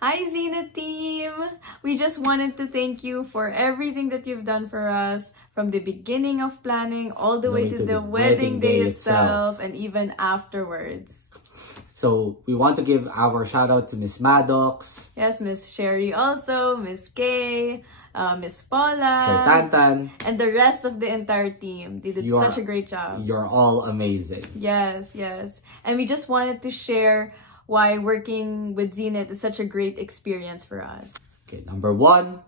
Hi, Zenith team! We just wanted to thank you for everything that you've done for us from the beginning of planning all the way to the wedding day itself and even afterwards. So we want to give our shout out to Miss Maddox. Yes, Miss Sherry also, Miss Kay, Miss Paula, Sir Tantan, and the rest of the entire team. They did such a great job. You're all amazing. Yes, yes. And we just wanted to share why working with Zenith is such a great experience for us. Okay, number 1,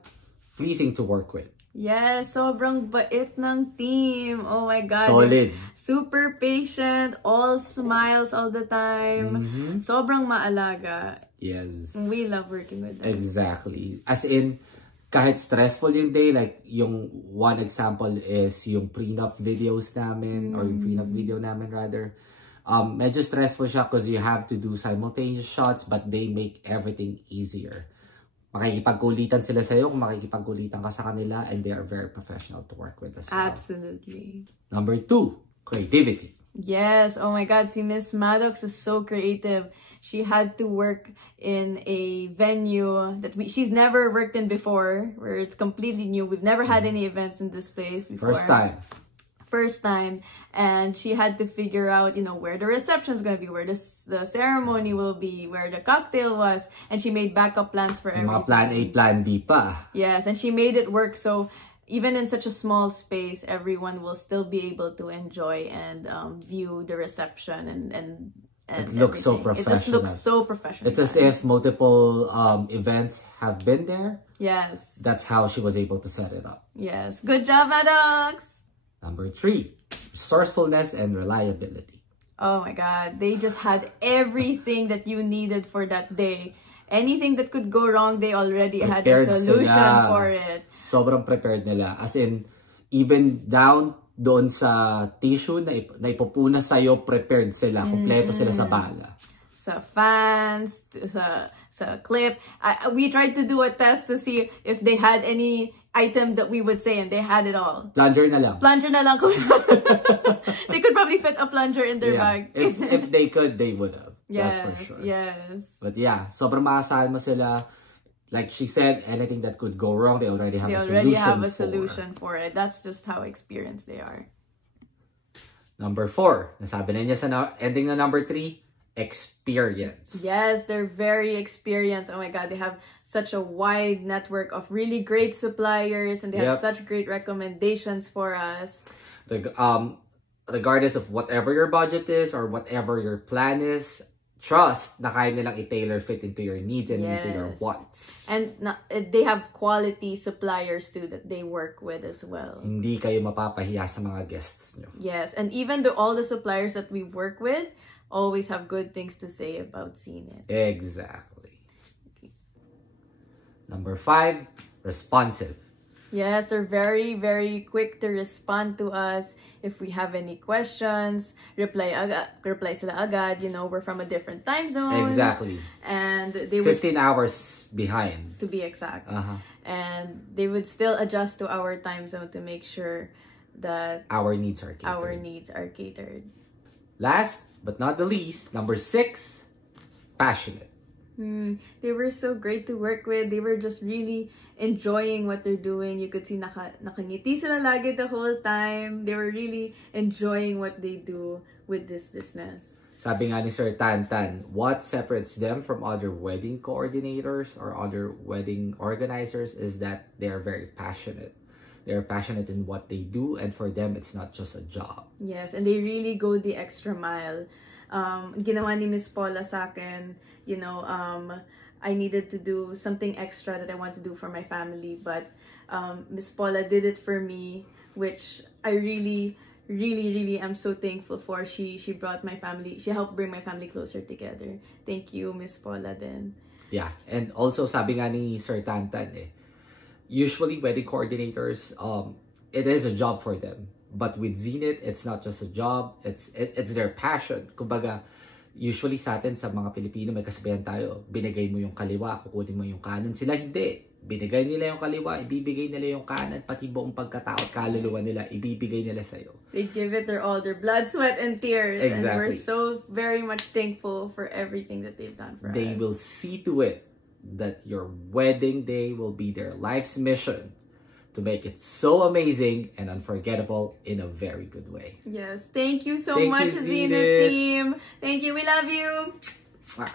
pleasing to work with. Yes, sobrang bait ng team. Oh my God. Solid. Super patient, all smiles all the time. Sobrang maalaga. Yes. We love working with them. Exactly. As in, kahit stressful yung day, like yung one example is yung prenup videos namin, or yung prenup video namin rather. Medyo stressful siya because you have to do simultaneous shots, but they make everything easier. Makikipagkulitan sila sa'yo kung makikipagkulitan ka sa kanila, and they are very professional to work with as well. Absolutely. Number 2, creativity. Yes, oh my God, si Miss Maddox is so creative. She had to work in a venue that she's never worked in before, where it's completely new. We've never had any events in this place before. First time, and she had to figure out, you know, where the reception is going to be, where the ceremony will be, where the cocktail was, and she made backup plans for everything. Mga plan A, plan B pa. Yes, and she made it work, so even in such a small space, everyone will still be able to enjoy and view the reception and it looks so professional. It just looks so professional. It's as if multiple events have been there. Yes. That's how she was able to set it up. Yes. Good job, Maddox! Number 3, resourcefulness and reliability. Oh my God. They just had everything that you needed for that day. Anything that could go wrong, they already had a solution for it. Sobrang prepared nila. As in, even down doon sa tissue na ipupuna sa'yo, prepared sila. Kompleto sila sa bala. Sa fans, sa clip. We tried to do a test to see if they had any item that we would say, and they had it all. Plunger na lang. Plunger na lang. They could probably fit a plunger in their bag. If they could, they would have. Yes, that's for sure. Yes. But yeah, sobrang maasahan mo sila. Like she said, anything that could go wrong, they already have a solution for it. That's just how experienced they are. Number 4, nasabi na niya sa ending na number 3, experience. Yes, they're very experienced. Oh my God, they have such a wide network of really great suppliers, and they have such great recommendations for us. Regardless of whatever your budget is or whatever your plan is, trust na kaya nilang i-tailor fit into your needs and into your wants. And they have quality suppliers too that they work with as well. Hindi kayo mapapahiya sa mga guests nyo. Yes, and even all the suppliers that we work with always have good things to say about Zenith. Exactly. Number 5, responsive. Yes, they're very, very quick to respond to us. If we have any questions, reply sila agad. You know, we're from a different time zone. Exactly. And they 15 hours behind. To be exact. And they would still adjust to our time zone to make sure that our needs are catered. Last but not the least, number 6, passionate. They were so great to work with. They were just really enjoying what they're doing. You could see nakangiti sila lagi the whole time. They were really enjoying what they do with this business. Sabi nga ni Sir Tantan, what separates them from other wedding coordinators or other wedding organizers is that they are very passionate. They're passionate in what they do, and for them, it's not just a job. Yes, and they really go the extra mile. Ginawa ni Miss Paula sa akin, you know, I needed to do something extra that I want to do for my family, but Miss Paula did it for me, which I really am so thankful for. She brought my family, she helped bring my family closer together. Thank you, Miss Paula then. Yeah, and also sabi nga ni Sir Tantan usually wedding coordinators, it is a job for them. But with Zenith, it's not just a job, it's their passion. Kumbaga, usually sa atin, sa mga Pilipino, may kasabihan tayo, binigay mo yung kaliwa, kukunin mo yung kanan. Sila hindi. Binigay nila yung kaliwa, ibibigay nila yung kanan, pati buong pagkatao at kaluluwa nila, ibibigay nila sa'yo. They give it their all, their blood, sweat, and tears. Exactly. And we're so very much thankful for everything that they've done for us. They will see to it that your wedding day will be their life's mission to make it so amazing and unforgettable in a very good way. Yes. Thank you so Thank much, you, Zenith Zenith. team. Thank you. We love you. Mwah.